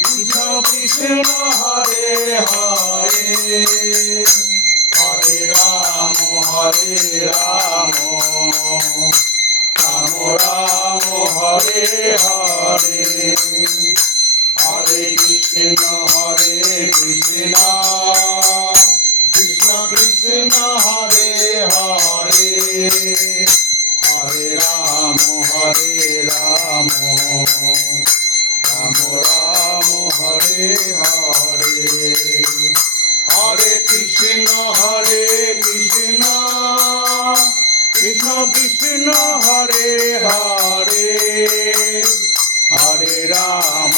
Krishna Krishna Hare Hare Hare Ram Ram Ram Hare Hare Hare Krishna Krishna Krishna Hare Hare Hare Ram Ram Ram Hare Hare Hare Krishna Krishna Krishna Hare Hare Hare Ram